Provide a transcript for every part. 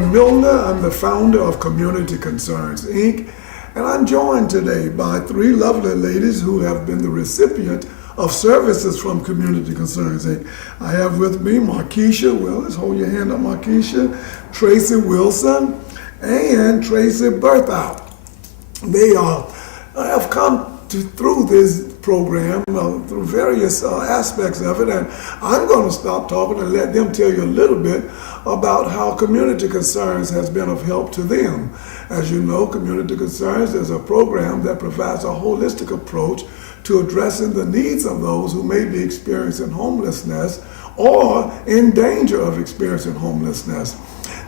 Rev Milner. I'm the founder of Community Concerns, Inc., and I'm joined today by three lovely ladies who have been the recipient of services from Community Concerns, Inc. I have with me Markeisha Willis, hold your hand up, Markeisha, Tracy Wilson, and Tracy Berthoud. They have come through this program, through various aspects of it, and I'm going to stop talking and let them tell you a little bit about how Community Concerns has been of help to them. As you know, Community Concerns is a program that provides a holistic approach to addressing the needs of those who may be experiencing homelessness or in danger of experiencing homelessness.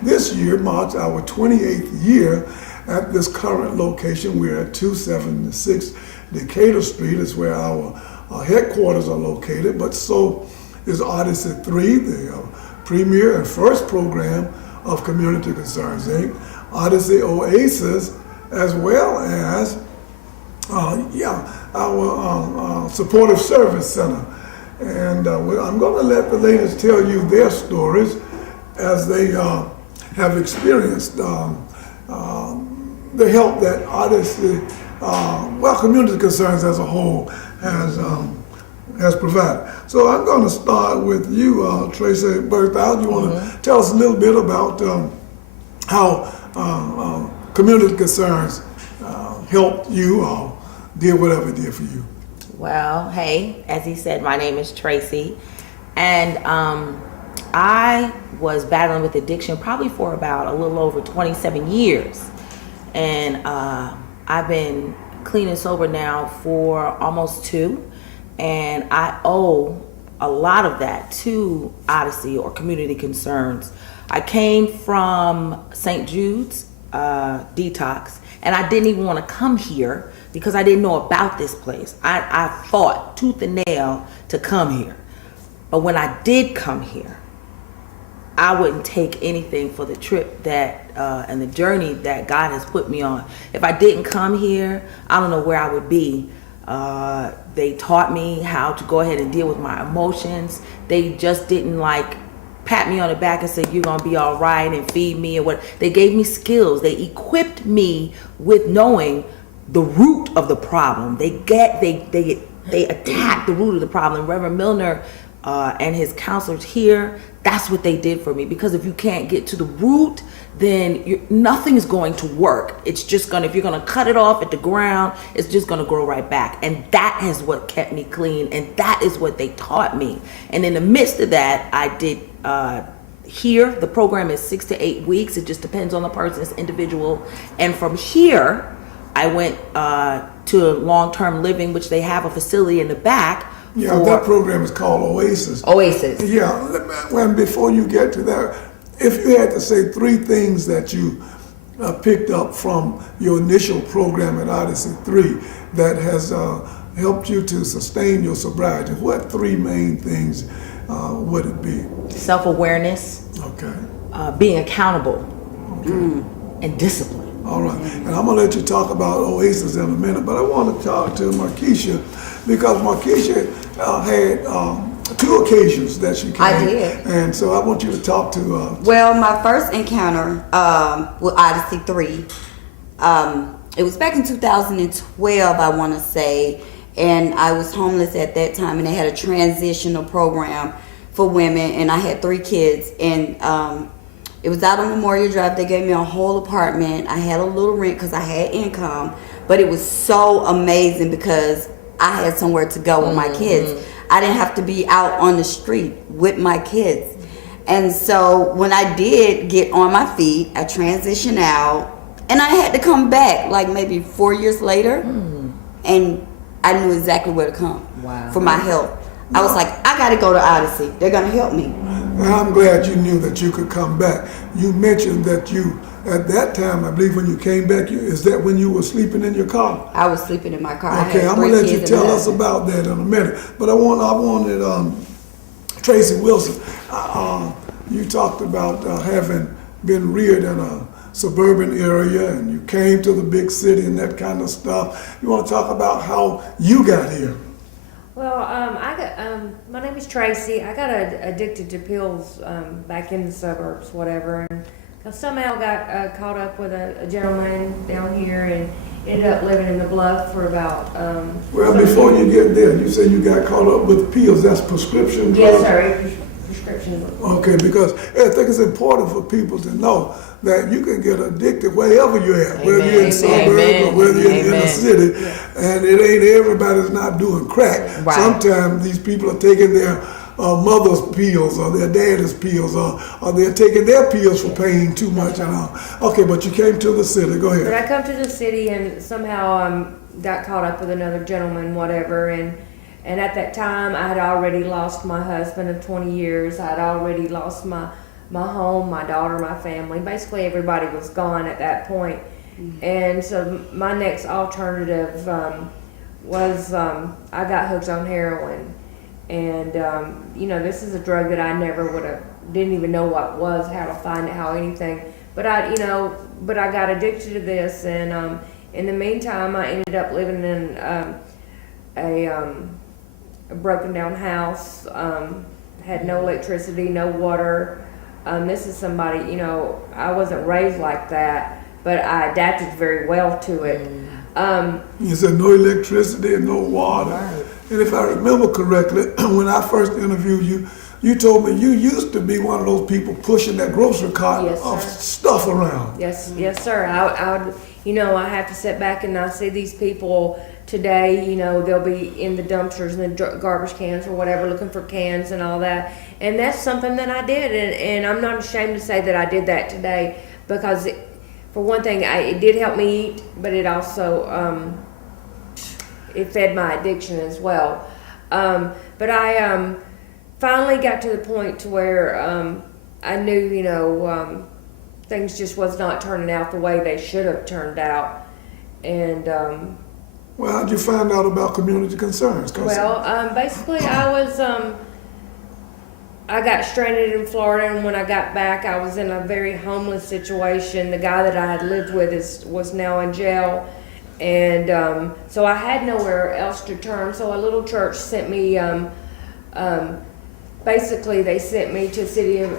This year marks our 28th year at this current location. We're at 276 Decatur Street is where our headquarters are located, but so is Odyssey 3, the premier and first program of Community Concerns, Inc., Odyssey Oasis, as well as our supportive service center. And I'm going to let the ladies tell you their stories as they have experienced the help that Odyssey, Community Concerns as a whole has provided. So I'm going to start with you, Tracy Berthoud. You want to tell us a little bit about how Community Concerns helped you or did whatever it did for you? Well, hey, as he said, my name is Tracy, and I was battling with addiction probably for about a little over 27 years. And I've been clean and sober now for almost 2. And I owe a lot of that to Odyssey or Community Concerns. I came from St. Jude's detox, and I didn't even want to come here because I didn't know about this place. I fought tooth and nail to come here. But when I did come here, I wouldn't take anything for the trip that and the journey that God has put me on. If I didn't come here, I don't know where I would be. They taught me how to go ahead and deal with my emotions. They just didn't pat me on the back and say, you're gonna be all right, and feed me and what. They gave me skills. They equipped me with knowing the root of the problem. They attack the root of the problem. Rev Milner and his counselors here, that's what they did for me. Because if you can't get to the root, then nothing's going to work. It's just gonna, if you're gonna cut it off at the ground, it's just gonna grow right back. And that is what kept me clean, and that is what they taught me. And in the midst of that, I did here, the program is 6 to 8 weeks. It just depends on the person's individual. And from here, I went to long-term living, which they have a facility in the back. Yeah, that program is called Oasis. Oasis. Yeah, well, before you get to that, if you had to say 3 things that you picked up from your initial program at Odyssey 3 that has helped you to sustain your sobriety, what 3 main things would it be? Self-awareness. Okay. Being accountable. Okay. And discipline. All right, and I'm gonna let you talk about Oasis in a minute, but I want to talk to Markeisha because Markeisha had 2 occasions that she came. I did. And so I want you to talk to Well, my first encounter with Odyssey 3, it was back in 2012, I want to say, and I was homeless at that time, and they had a transitional program for women, and I had 3 kids, and it was out on Memorial Drive. They gave me a whole apartment. I had a little rent because I had income, but it was so amazing because I had somewhere to go with my kids. I didn't have to be out on the street with my kids. And so when I did get on my feet, I transitioned out, and I had to come back maybe 4 years later, and I knew exactly where to come for my help. I was like, I got to go to Odyssey. They're going to help me. Well, I'm glad you knew that you could come back. You mentioned that you, at that time, I believe when you came back, is that when you were sleeping in your car? I was sleeping in my car. Okay, I'm going to let you tell us about that in a minute. But I wanted Tracy Wilson. You talked about having been reared in a suburban area and you came to the big city and that kind of stuff. You want to talk about how you got here? Well, my name is Tracy. I got addicted to pills back in the suburbs, whatever, and 'cause somehow got caught up with a gentleman down here and ended up living in the Bluff for about. Well, before you get there, you say you got caught up with pills. That's prescription drugs? Yes, sir. Prescription. Okay, because I think it's important for people to know that you can get addicted wherever you're at, whether you're in suburbs or whether you're in the city, and it ain't everybody's not doing crack. Right. Sometimes these people are taking their mother's pills or their daddy's pills, or they're taking their pills for pain too much and all. Okay, but you came to the city. Go But ahead. I come to the city and somehow got caught up with another gentleman, whatever, and at that time I had already lost my husband of 20 years. I had already lost my home, my daughter, my family. Basically everybody was gone at that point. And so my next alternative was I got hooked on heroin. And you know, this is a drug that I never didn't even know what it was, how to find it, how anything. But I got addicted to this, and in the meantime, I ended up living in a broken down house, had no electricity, no water. This is somebody, you know, I wasn't raised like that, but I adapted very well to it. You said no electricity and no water. Right. And if I remember correctly, when I first interviewed you, you told me you used to be one of those people pushing that grocery cart Yes, of sir. stuff around. Yes, yes, sir. I would, you know, I have to sit back and I see these people today, you know, they'll be in the dumpsters and the garbage cans or whatever, looking for cans and all that. And that's something that I did, and I'm not ashamed to say that I did that today, because for one thing, it did help me eat, but it also, it fed my addiction as well. But I finally got to the point to where I knew, you know, things just was not turning out the way they should have turned out. And Well, how'd you find out about community concerns? basically I got stranded in Florida, and when I got back, I was in a very homeless situation. The guy that I had lived with was now in jail, and so I had nowhere else to turn. So a little church sent me. Basically, they sent me to City of.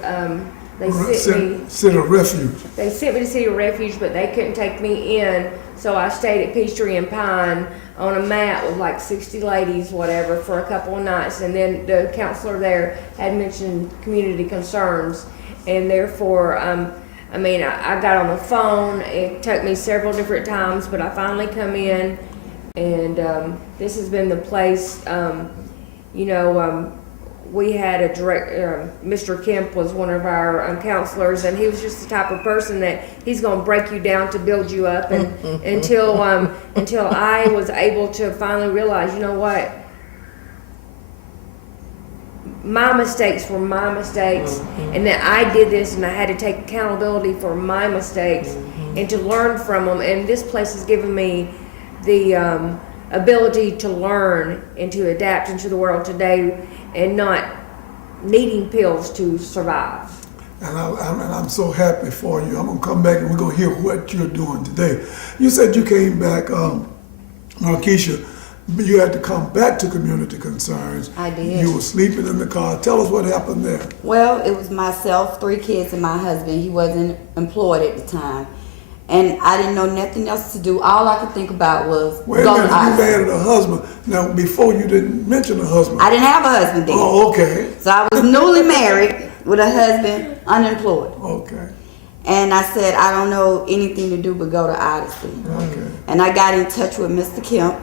City of Refuge. They sent me to City of Refuge, but they couldn't take me in. So I stayed at Peachtree and Pine on a mat with like 60 ladies, whatever, for a couple of nights. And then the counselor there had mentioned community concerns. And therefore, I got on the phone. It took me several different times, but I finally come in. And this has been the place, we had a Mr. Kemp was one of our counselors, and he was just the type of person that he's going to break you down to build you up, and until I was able to finally realize, you know what, my mistakes were my mistakes, and that I did this, and I had to take accountability for my mistakes, and to learn from them. And this place has given me the ability to learn and to adapt into the world today, and not needing pills to survive. And I'm so happy for you. I'm going to come back and we're going to hear what you're doing today. You said you came back, Markeisha, you had to come back to community concerns. I did. You were sleeping in the car. Tell us what happened there. Well, it was myself, 3 kids, and my husband. He wasn't employed at the time. And I didn't know nothing else to do. All I could think about was Wait a go minute, to you Idaho. married a husband. Now, before you didn't mention a husband. I didn't have a husband then. Oh, okay. So I was newly married with a husband, unemployed. Okay. And I said, I don't know anything to do but go to Odyssey. Okay. And I got in touch with Mr. Kemp,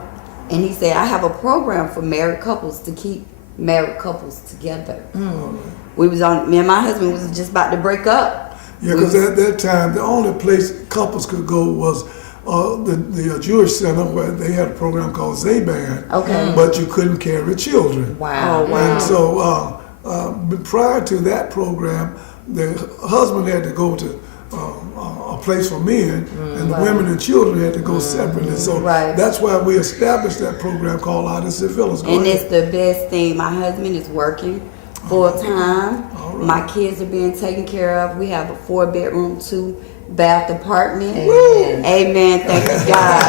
and he said, I have a program for married couples to keep married couples together. Me and my husband was just about to break up. Yeah, because at that time, the only place couples could go was the Jewish Center, where they had a program called Zaban. Okay. But you couldn't carry children. Wow. Oh, wow. And so prior to that program, the husband had to go to a place for men, and the women and children had to go separately. So Right. that's why we established that program called Odyssey Villas. Go And ahead. it's the best thing. My husband is working full time. All right. My kids are being taken care of. We have a 4-bedroom, 2-bath apartment. Amen. Amen. Thank you, God.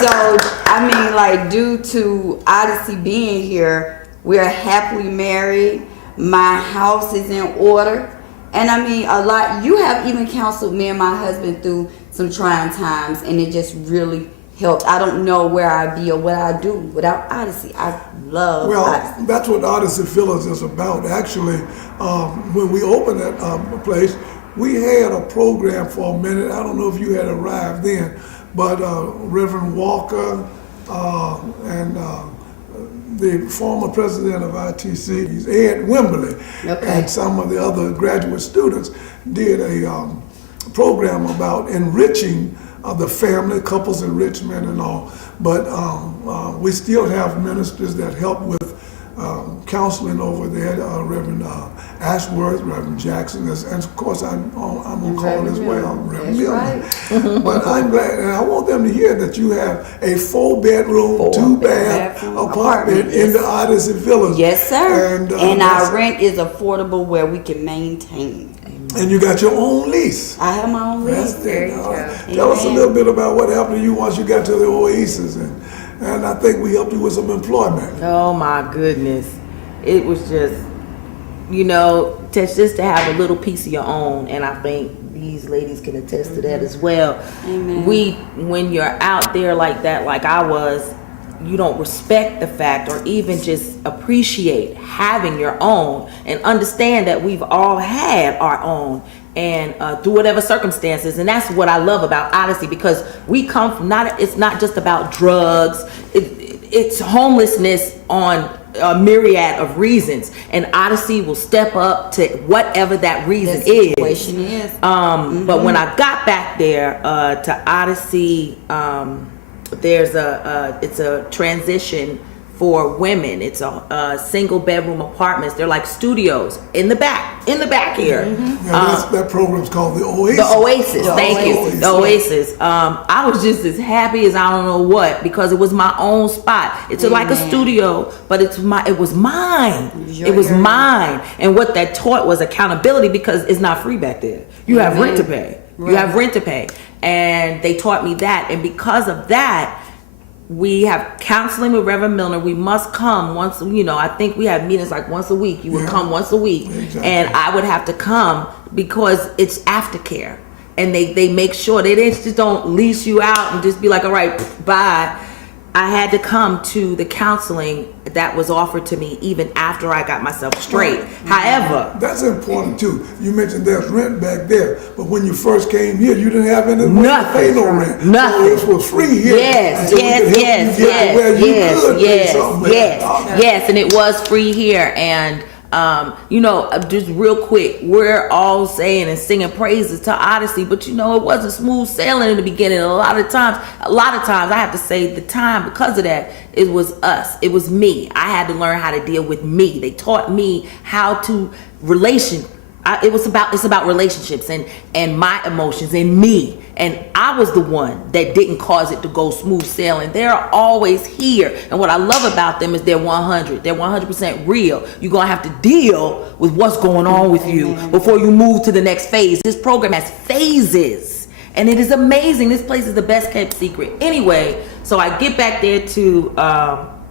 So, due to Odyssey being here, we are happily married. My house is in order. And I mean, a lot, you have even counseled me and my husband through some trying times, and it just really helped. I don't know where I'd be or what I'd do without Odyssey. I love Odyssey. Well, that's what Odyssey Villas is about. Actually, when we opened that place, we had a program for a minute. I don't know if you had arrived then, but Reverend Walker and the former president of ITC, Ed Wimberly, and some of the other graduate students did a program about enriching the family, couples enrichment and all. But we still have ministers that help with counseling over there, Reverend Ashworth, Reverend Jackson, and of course I'm on call as well, Reverend Milner. But I'm glad, and I want them to hear that you have a 4-bedroom, 2-bath apartment in the Odyssey Villas. Yes, sir. And our our rent is affordable where we can maintain. And you got your own lease. I have my own lease. There you All right. go. Tell us a little bit about what happened to you once you got to the Oasis, and I think we helped you with some employment. Oh my goodness. It was just, just to have a little piece of your own, and I think these ladies can attest to that as well. Amen. When you're out there like that, like I was, you don't respect the fact or even just appreciate having your own and understand that we've all had our own and through whatever circumstances. And that's what I love about Odyssey, because we come from it's not just about drugs. It's homelessness on a myriad of reasons, and Odyssey will step up to whatever that reason situation is. But when I got back there to Odyssey, there's it's a transition for women. It's a single bedroom apartments. They're like studios in the back here. Now, that program's called the Oasis. The Oasis, thank you. Oasis. The Oasis. I was just as happy as I don't know what, because it was my own spot. It's like a studio, but it was mine. It was mine. And what that taught was accountability, because it's not free back there. You have rent to pay. You have rent to pay. And they taught me that. And because of that, we have counseling with Rev Milner. We must come once, I think we have meetings like once a week. You would come once a week. Exactly. And I would have to come because it's aftercare. And they make sure they just don't lease you out and just be like, all right, bye. I had to come to the counseling that was offered to me even after I got myself straight. However, that's important too. You mentioned there's rent back there, but when you first came here, you didn't have any money to pay no rent. Nothing. So it was free here. Yes, and it was free here. And just real quick, we're all saying and singing praises to Odyssey, but it wasn't smooth sailing in the beginning. A lot of times I have to say the time, because of that, it was us. It was me. I had to learn how to deal with me. They taught me how to it's about relationships and my emotions and me. And I was the one that didn't cause it to go smooth sailing. They're always here. And what I love about them is they're 100. They're 100% real. You're going to have to deal with what's going on with you before you move to the next phase. This program has phases. And it is amazing. This place is the best kept secret. Anyway, so I get back there to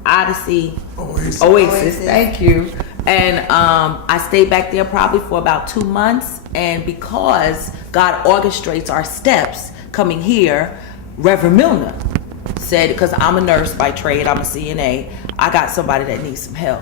Odyssey. Oasis. Thank you. And I stayed back there probably for about 2 months. And because God orchestrates our steps coming here, Rev Milner said, because I'm a nurse by trade, I'm a CNA, I got somebody that needs some help.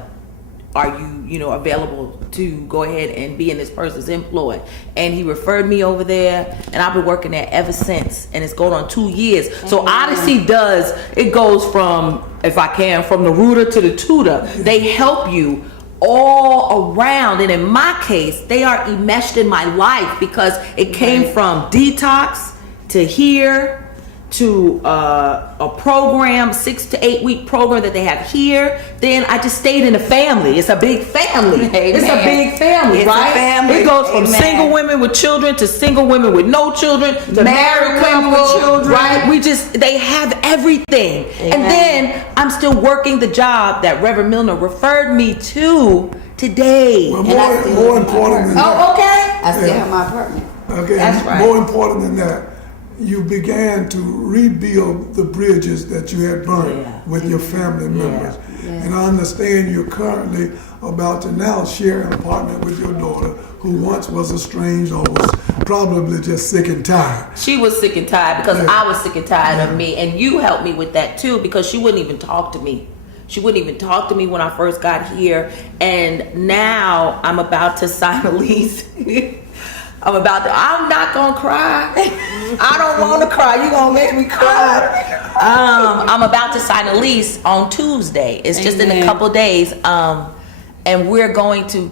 Are you, available to go ahead and be in this person's employ? And he referred me over there, and I've been working there ever since, and it's going on 2 years. So Odyssey goes from, if I can, from the rooter to the tutor. They help you all around, and in my case, they are enmeshed in my life, because it came from detox to here to a program, 6 to 8 week program that they have here. Then I just stayed in the family. It's a big family. It's a big family, right? It goes from single women with children to single women with no children to married women with children, right? They have everything. And then I'm still working the job that Rev Milner referred me to today. Well, more important than that. Okay. I still have my apartment. Okay, That's right. More important than that, you began to rebuild the bridges that you had burned with your family members. And I understand you're currently about to now share an apartment with your daughter, who once was estranged or was probably just sick and tired. She was sick and tired because Yeah. I was sick and tired of me, and you helped me with that too, because she wouldn't even talk to me. She wouldn't even talk to me when I first got here, and now I'm about to sign a lease. I'm not gonna cry. I don't want to cry. You gonna make me cry. I'm about to sign a lease on Tuesday. It's just in a couple days. And we're going to,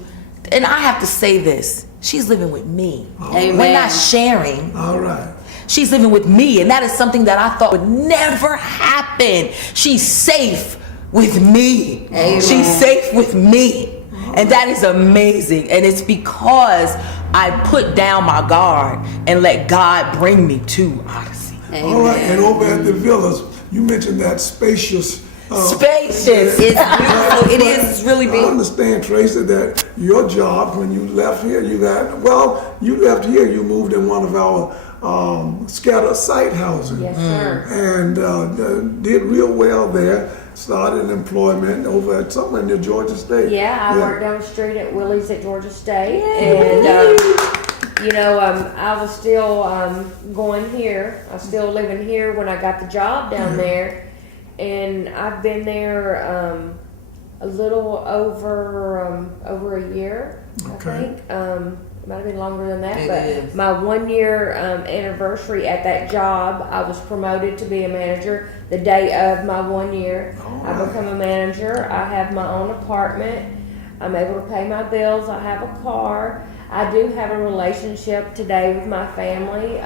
and I have to say this, she's living with me. Amen. We're not sharing. All right. She's living with me, and that is something that I thought would never happen. She's safe with me. Amen. She's safe with me. And that is amazing. And it's because I put down my guard and let God bring me to Odyssey. All right. And over at the villas, you mentioned that spacious. Spacious. It's beautiful. It is. It's really I big. understand, Tracy, that your job when you left here, you left here, you moved in one of our scattered site housing. Yes, sir. And did real well there. Started employment over at somewhere near Georgia State. Yeah, I worked down the street at Willie's at Georgia State, and I was still going here. I was still living here when I got the job down there, and I've been there a little over a year. Okay. I think might have been longer than that, It but is. my 1 year anniversary at that job, I was promoted to be a manager the day of my 1 year. I become a manager. I have my own apartment. I'm able to pay my bills. I have a car. I do have a relationship today with my family.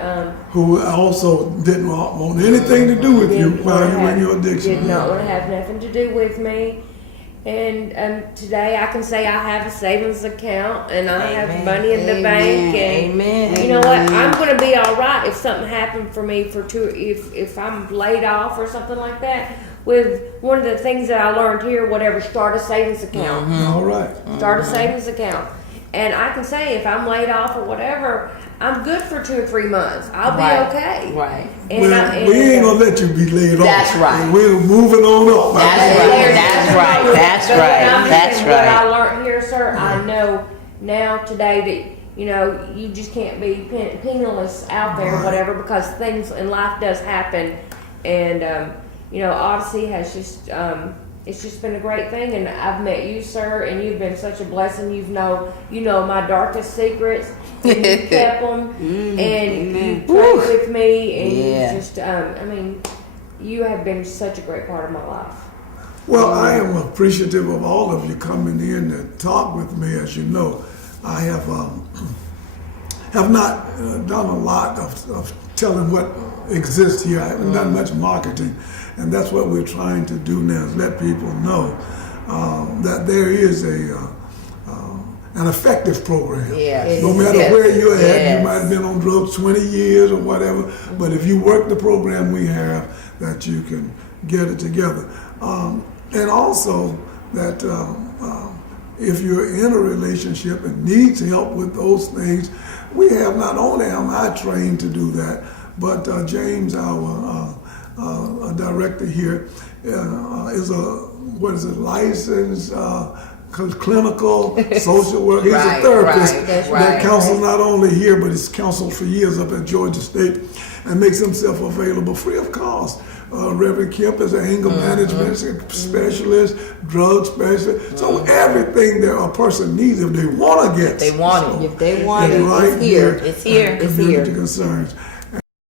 Who also didn't want anything to do with you Did while not you were in have- your addiction. Did not want to have nothing to do with me. And today I can say I have a savings account and I have Amen. money in the Amen. bank. And Amen. you know what? I'm going to be all right if something happened for me if I'm laid off or something like that. With one of the things that I learned here, whatever, start a savings account. All right. Start a savings account. And I can say if I'm laid off or whatever, I'm good for 2 or 3 months. I'll be Right. okay. Right. And Well, we ain't gonna let you be laid off. That's right. We're moving on up. That's right. That's right. That's But right. I'm That's saying what I right. learned here, sir, I know now today that you just can't be penniless out there, Right. whatever, because things in life does happen, and Odyssey has just it's just been a great thing, and I've met you, sir, and you've been such a blessing. You know my darkest secrets, and you kept them, and you prayed with me, and Yeah. you just you have been such a great part of my life. Well, I am appreciative of all of you coming in to talk with me. As you know, I have not done a lot of telling what exists here. I haven't done much marketing, and that's what we're trying to do now, is let people know that there is an effective program. Yes. No matter Yes. where you're at, Yes. you might have been on drugs 20 years or whatever, but if you work the program we have, that you can get it together. And also that if you're in a relationship and needs help with those things, we have, not only am I trained to do that, but James, our director here, is a licensed clinical social worker. He's Right, a therapist right, that's that right. counsels not only here, but he's counseled for years up at Georgia State and makes himself available free of cost. Reverend Kemp is an anger management specialist, drug specialist. So everything that a person needs, if they want to get, They want it. If they want it's it, right it's here. here It's here. at It's Community here. Concerns.